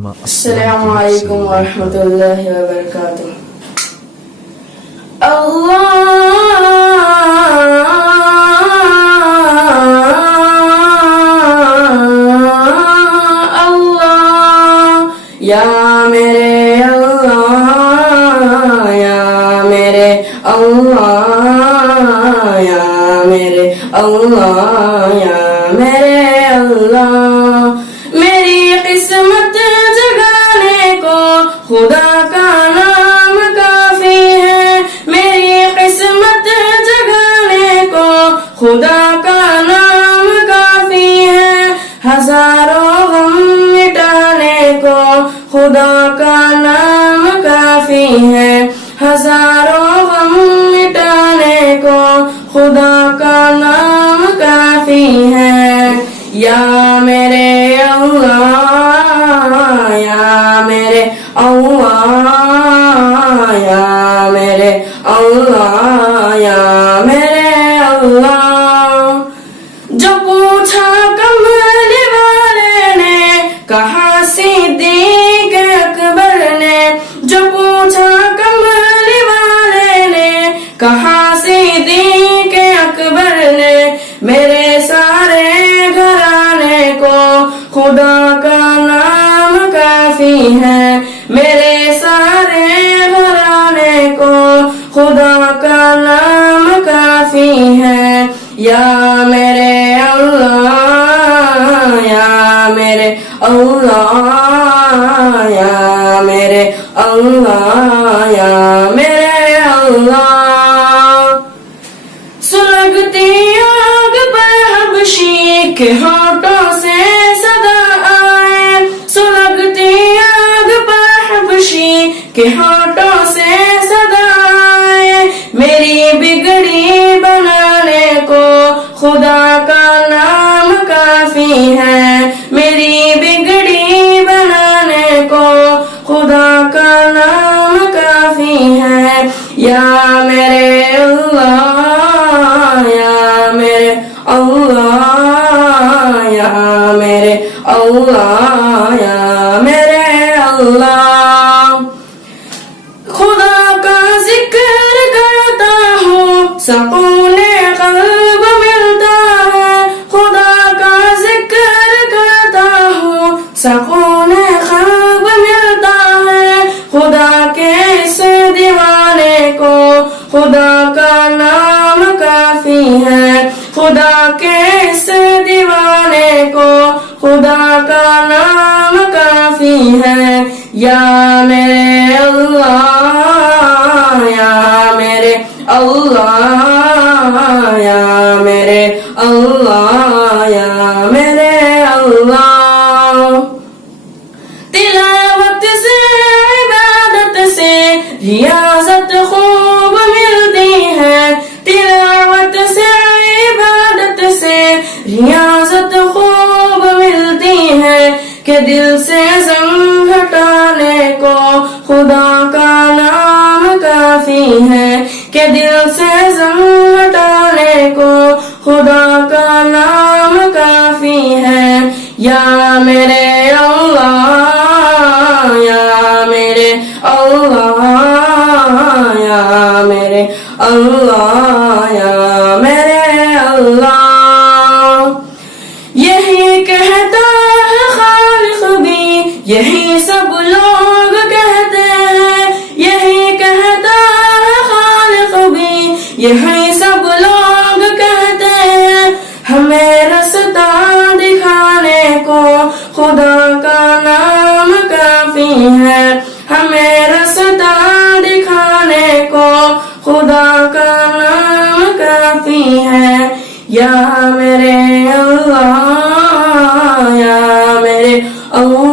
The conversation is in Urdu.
السلام علیکم ورحمۃ اللہ وبرکاتہ. اللہ یا میرے اللہ، یا میرے اللہ، یا میرے اللہ، یا میرے اللہ. میری قسمت جگانے کو خدا کا نام کافی ہے. میری قسمت جگانے کو خدا کا نام کافی ہے. ہزاروں غم مٹانے کو خدا کا نام کافی ہے. ہزاروں غم مٹانے کو خدا کا نام کافی ہے. یا میرے اللہ، یا میرے اللہ، یا میرے اللہ، یا میرے اللہ. جو پوچھا کملی والے نے کہا صدیق اکبر نے. جو پوچھا کملی والے نے کہا صدیق اکبر نے. میرے سارے گھرانے کو خدا کا نام کافی ہے. میرے سارے گھرانے کو خدا کا نام کافی ہے. یا میرے اللہ، یا میرے اللہ، یا میرے اللہ، یا میرے اللہ. سلگتی آگ پر حبشی کے ہونٹوں سے صدا آئے. سلگتی آگ پر حبشی کے ہونٹوں سے صدا آئے. میری بگڑی بنانے کو خدا کا نام کافی ہے. میری بگڑی بنانے کو خدا کا نام کافی ہے. یا میرے اللہ، یا میرے اللہ، یا میرے اللہ، یا میرے اللہ. خدا کا ذکر کرتا ہوں سکون قلب ملتا ہے. خدا کا ذکر کرتا ہوں سکون قلب ملتا ہے. خدا کے اس دیوانے کو خدا کا نام کافی ہے. خدا کے اس دیوانے کو خدا کا نام کافی ہے. یا میرے اللہ، یا میرے اللہ، یا میرے اللہ، یا میرے اللہ. تلاوت سے عبادت سے ریاضت خوب ملتی ہے. تلاوت سے عبادت سے ریاضت خوب ملتی ہے. کہ دل سے زنگ ہٹانے کو خدا کا نام کافی ہے. کہ دل سے زنگ ہٹانے کو خدا کا نام کافی ہے. یا میرے اللہ، یا میرے اللہ، یا میرے اللہ، یا میرے اللہ. یہی کہتا ہے خالق بھی، یہی سب لوگ کہتے ہیں. یہی کہتا ہے خالق بھی، یہی سب لوگ کہتے ہیں. ہمیں رستہ دکھانے کو خدا کا نام کافی ہے. ہمیں رستہ دکھانے کو خدا کا نام کافی ہے. یا میرے اللہ، یا میرے اللہ.